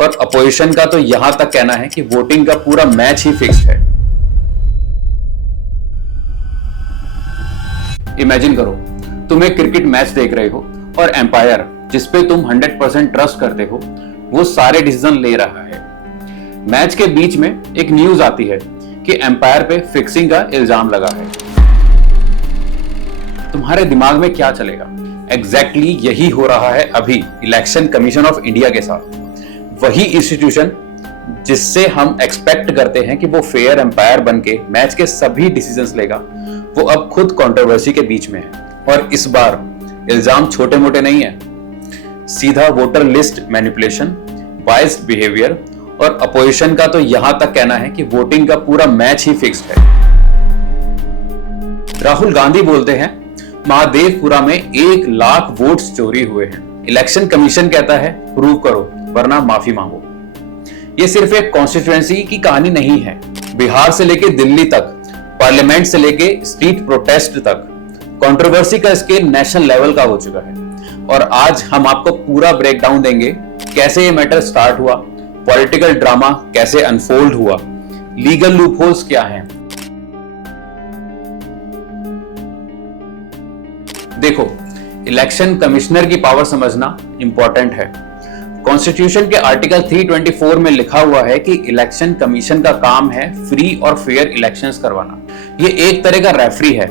और अपोजिशन का तो यहां तक कहना है कि वोटिंग का पूरा मैच ही फिक्स्ड है। इमेजिन करो, तुम एक क्रिकेट मैच देख रहे हो और एम्पायर जिसपे तुम 100% ट्रस्ट करते हो वो सारे डिसीजन ले रहा है। मैच के बीच में एक न्यूज आती है कि एम्पायर पे फिक्सिंग का इल्जाम लगा है। तुम्हारे दिमाग में क्या चलेगा? एग्जैक्टली यही हो रहा है अभी इलेक्शन कमीशन ऑफ इंडिया के साथ। वही इंस्टीट्यूशन जिससे हम एक्सपेक्ट करते हैं कि वो फेयर एम्पायर बनके मैच के सभी डिसीजंस लेगा, वो अब खुद कंट्रोवर्सी के बीच में है। और इस बार इल्जाम छोटे मोटे नहीं है, सीधा voter list manipulation, biased behaviour और अपोजिशन का तो यहां तक कहना है कि वोटिंग का पूरा मैच ही फिक्स्ड है। राहुल गांधी बोलते हैं महादेवपुरा में 1 लाख वोट्स चोरी हुए हैं। इलेक्शन कमीशन कहता है प्रूव करो वरना माफी मांगो। ये सिर्फ एक कॉन्स्टिट्यूएंसी की कहानी नहीं है। बिहार से लेके दिल्ली तक, पार्लियामेंट से लेके स्ट्रीट प्रोटेस्ट तक, कंट्रोवर्सी का स्केल नेशनल लेवल का हो चुका है। और आज हम आपको पूरा ब्रेकडाउन देंगे, कैसे ये मैटर स्टार्ट हुआ, पॉलिटिकल ड्रामा कैसे अनफोल्ड हुआ, लीगल लूपहोल्स क्या हैं। देखो, इलेक्शन कमिश्नर की पावर समझना इंपॉर्टेंट है। कॉन्स्टिट्यूशन के आर्टिकल 324 में लिखा हुआ है कि इलेक्शन कमीशन का काम है फ्री और फेयर इलेक्शंस करवाना। ये एक तरह का रेफरी है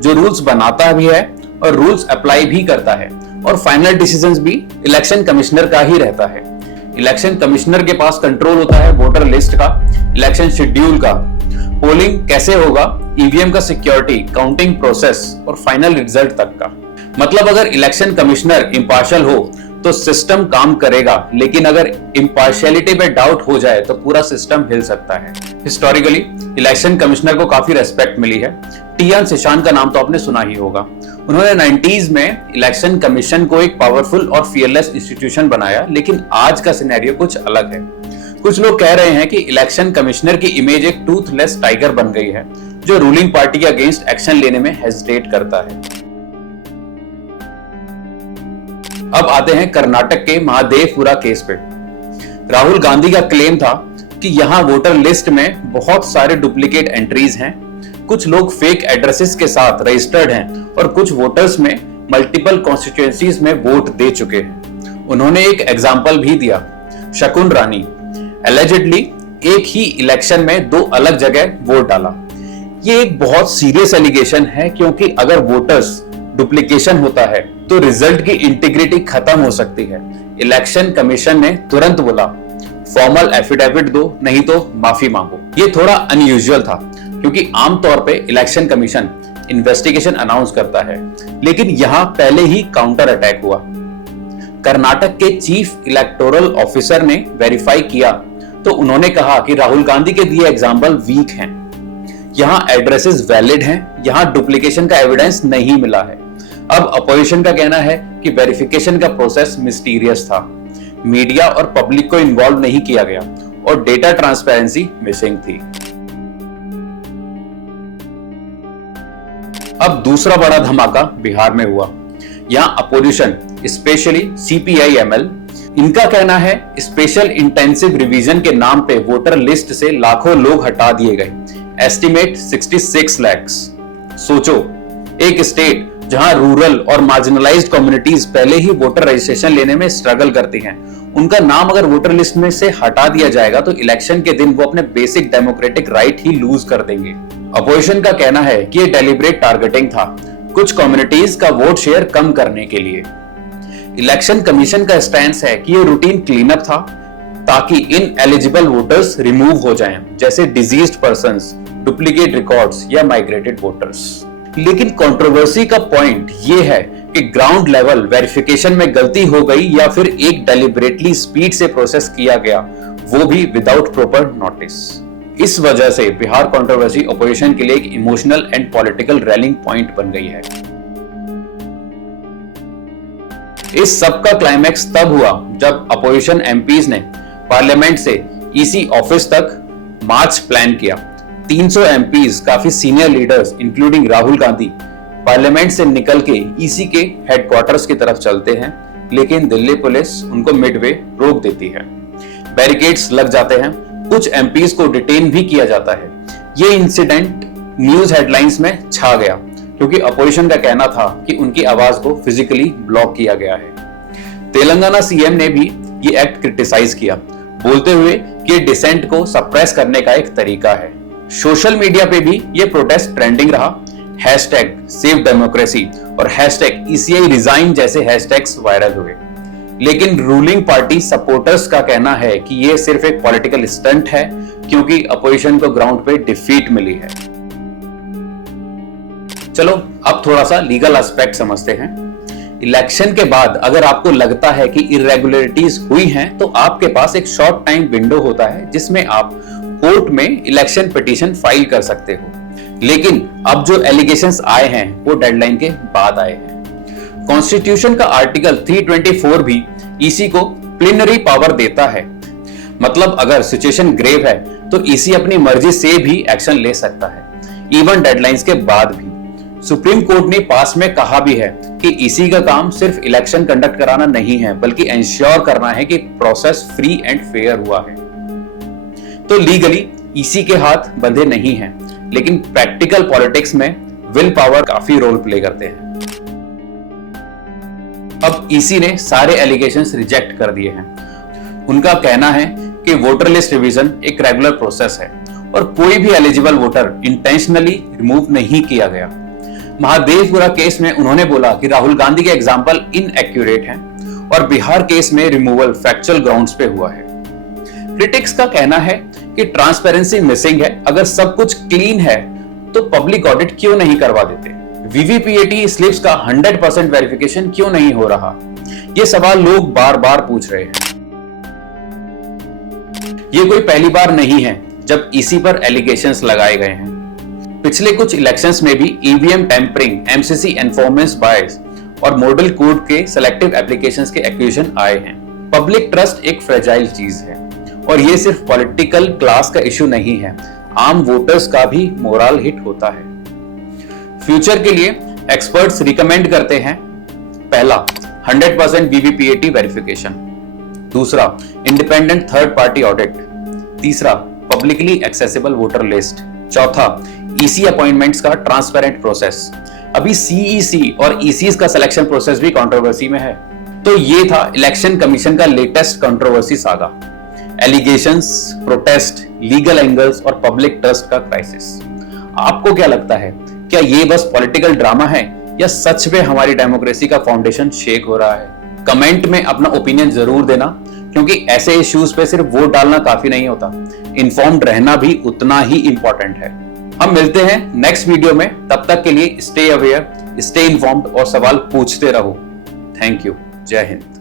जो रूल्स बनाता भी है और रूल्स अप्लाई भी करता है, और फाइनल डिसीजंस भी इलेक्शन कमिश्नर का ही रहता है। इलेक्शन कमिश्नर के पास कंट्रोल होता है वोटर लिस्ट का, इलेक्शन शेड्यूल का, पोलिंग कैसे होगा, ईवीएम का सिक्योरिटी, काउंटिंग प्रोसेस और फाइनल रिजल्ट तक का। मतलब अगर इलेक्शन कमिश्नर इंपार्शियल हो तो सिस्टम काम करेगा, लेकिन अगर इंपार्शियलिटी पे डाउट हो जाए तो पूरा सिस्टम हिल सकता है। हिस्टोरिकली इलेक्शन कमिश्नर को काफी रेस्पेक्ट मिली है। टी.एन. शेषान का नाम तो आपने सुना ही होगा। उन्होंने 90s में इलेक्शन कमीशन को एक पावरफुल और फियरलेस इंस्टीट्यूशन बनाया, लेकिन आज का सिनेरियो कुछ अलग है। कुछ लोग कह रहे हैं कि इलेक्शन कमिश्नर की इमेज एक टूथलेस टाइगर बन गई है जो रूलिंग पार्टी के अगेंस्ट एक्शन लेने में हेजिटेट करता है। अब आते हैं कर्नाटक के महादेवपुरा केस पे। राहुल गांधी का क्लेम था कि यहां वोटर लिस्ट में बहुत सारे डुप्लीकेट एंट्रीज हैं, कुछ लोग फेक एड्रेसेस के साथ रजिस्टर्ड हैं और कुछ वोटर्स में मल्टीपल कॉन्स्टिट्यूएंसीज में वोट दे चुके हैं। उन्होंने एक एग्जाम्पल भी दिया, शकुन रानी एलिजिडली एक ही इलेक्शन में 2 अलग जगह वोट डाला। ये एक बहुत सीरियस एलिगेशन है, क्योंकि अगर वोटर्स डुप्लीकेशन होता है तो रिजल्ट की इंटीग्रिटी खत्म हो सकती है। इलेक्शन कमीशन ने तुरंत बोला फॉर्मल एफिडेविट दो, नहीं तो माफी मांगो। ये थोड़ा अनयूजुअल था, क्योंकि आमतौर पे इलेक्शन कमीशन इन्वेस्टिगेशन अनाउंस करता है, लेकिन यहां पहले ही काउंटर अटैक हुआ। कर्नाटक के चीफ इलेक्टोरल ऑफिसर ने वेरीफाई किया तो उन्होंने कहा कि राहुल गांधी के दिए एग्जाम्पल वीक हैं। यहां एड्रेसेस वैलिड हैं, यहां डुप्लीकेशन का एविडेंस नहीं मिला है। अब अपोजिशन का कहना है कि वेरिफिकेशन का प्रोसेस मिस्टीरियस था, मीडिया और पब्लिक को इन्वॉल्व नहीं किया गया और डेटा ट्रांसपेरेंसी मिसिंग थी। अब दूसरा बड़ा धमाका बिहार में हुआ। यहां अपोजिशन स्पेशली CPI-ML, इनका कहना है स्पेशल इंटेंसिव रिवीजन के नाम पे वोटर लिस्ट से लाखों लोग हटा दिए गए, एस्टिमेट 66 लाख। सोचो, एक स्टेट जहां रूरल और मार्जिनलाइज्ड कम्युनिटीज पहले ही वोटर रजिस्ट्रेशन लेने में स्ट्रगल करती हैं, उनका नाम अगर वोटर लिस्ट में से हटा दिया जाएगा तो इलेक्शन के दिन वो अपने बेसिक डेमोक्रेटिक राइट ही लूज कर देंगे। अपोजिशन का कहना है कि ये डेलिब्रेट टारगेटिंग था, कुछ कम्युनिटीज का वोट शेयर कम करने के लिए। इलेक्शन कमीशन का स्टैंस है कि ये रूटीन क्लीन अप था ताकि इन एलिजिबल वोटर्स रिमूव हो जाएं, जैसे डिजीज्ड पर्संस, डुप्लीकेट रिकॉर्ड्स या माइग्रेटेड वोटर्स। लेकिन कंट्रोवर्सी का पॉइंट ये है कि ग्राउंड लेवल वेरिफिकेशन में गलती हो गई या फिर एक डेलिबरेटली स्पीड से प्रोसेस किया गया, वो भी विदाउट प्रॉपर नोटिस। इस वजह से बिहार कंट्रोवर्सी अपोजिशन के लिए एक emotional and political railing point बन गई है। इस सब का क्लाइमैक्स तब हुआ जब अपोजिशन एमपीज ने पार्लियामेंट से ईसी ऑफिस तक मार्च प्लान किया। 300 एमपीज, काफी senior leaders including Rahul Gandhi, parliament से निकल के ईसी के हेडक्वार्टर्स की तरफ चलते हैं, लेकिन दिल्ली पुलिस उनको मिडवे रोक देती है। बैरिकेड्स लग जाते हैं, कुछ एमपीज को डिटेन भी किया जाता है। ये इंसिडेंट न्यूज हेडलाइंस में छा गया क्योंकि अपोजिशन का कहना था कि उनकी आवाज को फिजिकली ब्लॉक किया गया है। तेलंगाना सीएम ने भी ये एक्ट क्रिटिसाइज किया, बोलते हुए कि ये डिसेंट को सप्रेस करने का एक तरीका है। सोशल मीडिया पे भी ये प्रोटेस्ट ट्रेंडिंग रहा। #SaveDemocracy और #ECI resign जैसे हैशटैग्स वायरल हुए। लेकिन रूलिंग पार्टी सपोर्टर्स का कहना है कि ये सिर्फ एक पॉलिटिकल स्टंट है क्योंकि अपोजिशन को ग्राउंड पे डिफीट मिली है। चलो अब थोड़ा सा लीगल एस्पेक्ट समझते हैं। इलेक्शन के बाद अगर आपको लगता है कि इरेगुलरिटीज हुई हैं, तो आपके पास एक शॉर्ट टाइम विंडो होता है जिसमें आप कोर्ट में इलेक्शन पिटीशन फाइल कर सकते हो। लेकिन अब जो एलिगेशंस आए हैं वो डेडलाइन के बाद आए हैं। कॉन्स्टिट्यूशन का आर्टिकल 324 भी ईसी को प्लीनरी पावर देता है। मतलब अगर सिचुएशन ग्रेव है तो ईसी अपनी मर्जी से भी एक्शन ले सकता है, इवन डेडलाइंस के बाद भी। सुप्रीम कोर्ट ने पास में कहा भी है कि ईसी का काम सिर्फ इलेक्शन कंडक्ट कराना नहीं है, बल्कि इंश्योर करना है कि प्रोसेस फ्री एंड फेयर हुआ है। तो लीगली ईसी के हाथ बंधे नहीं हैं, लेकिन प्रैक्टिकल पॉलिटिक्स में विल पावर काफी रोल प्ले करते हैं। अब ईसी ने सारे एलिगेशंस रिजेक्ट कर दिए हैं। उनका कहना है कि वोटर लिस्ट रिवीजन एक रेगुलर प्रोसेस है और कोई भी एलिजिबल वोटर इंटेंशनली रिमूव नहीं किया गया। महादेवपुरा केस में उन्होंने बोला कि राहुल गांधी के एग्जाम्पल इनएक्यूरेट हैं और बिहार केस में रिमूवल फैक्चुअल ग्राउंड्स पे हुआ है। क्रिटिक्स का कहना है कि ट्रांसपेरेंसी मिसिंग है। अगर सब कुछ क्लीन है तो पब्लिक ऑडिट क्यों नहीं करवा देते? वीवीपीएटी स्लिप्स का 100% वेरिफिकेशन क्यों नहीं हो रहा? ये सवाल लोग बार बार पूछ रहे हैं। ये कोई पहली बार नहीं है जब ईसी पर एलिगेशंस लगाए गए हैं। पिछले कुछ इलेक्शंस में भी ईवीएम टेम्परिंग, एमसीसी एनफॉर्मेंस बायस और मॉडल कोड के सेलेक्टिव एप्लीकेशंस के एक्यूजेशन आए हैं। पब्लिक ट्रस्ट एक फ्रेजाइल चीज है और ये सिर्फ पॉलिटिकल क्लास का इशू नहीं है, आम वोटर्स का भी मोरल हिट होता है। फ्यूचर के लिए एक्सपर्ट्स रिकमेंड करते हैं, पहला 100% वीवीपीएटी वेरिफिकेशन, दूसरा इंडिपेंडेंट थर्ड पार्टी ऑडिट, तीसरा पब्लिकली एक्सेसिबल वोटर लिस्ट, चौथा ईसी अपॉइंटमेंट्स का ट्रांसपेरेंट प्रोसेस। अभी सीईसी और ईसीस का सिलेक्शन प्रोसेस भी कंट्रोवर्सी में है। तो ये था इलेक्शन कमीशन का latest controversy saga. Allegations, protest, legal angles और पब्लिक ट्रस्ट का क्राइसिस। आपको क्या लगता है, क्या ये बस पॉलिटिकल ड्रामा है या सच में हमारी डेमोक्रेसी का फाउंडेशन शेक हो रहा है? कमेंट में अपना ओपिनियन जरूर देना, क्योंकि ऐसे इश्यूज पे सिर्फ वोट डालना काफी नहीं होता, इन्फॉर्म्ड रहना भी उतना ही इंपॉर्टेंट है। हम मिलते हैं नेक्स्ट वीडियो में, तब तक के लिए स्टे अवेयर, स्टे इन्फॉर्म्ड और सवाल पूछते रहो। Thank you. जय हिंद।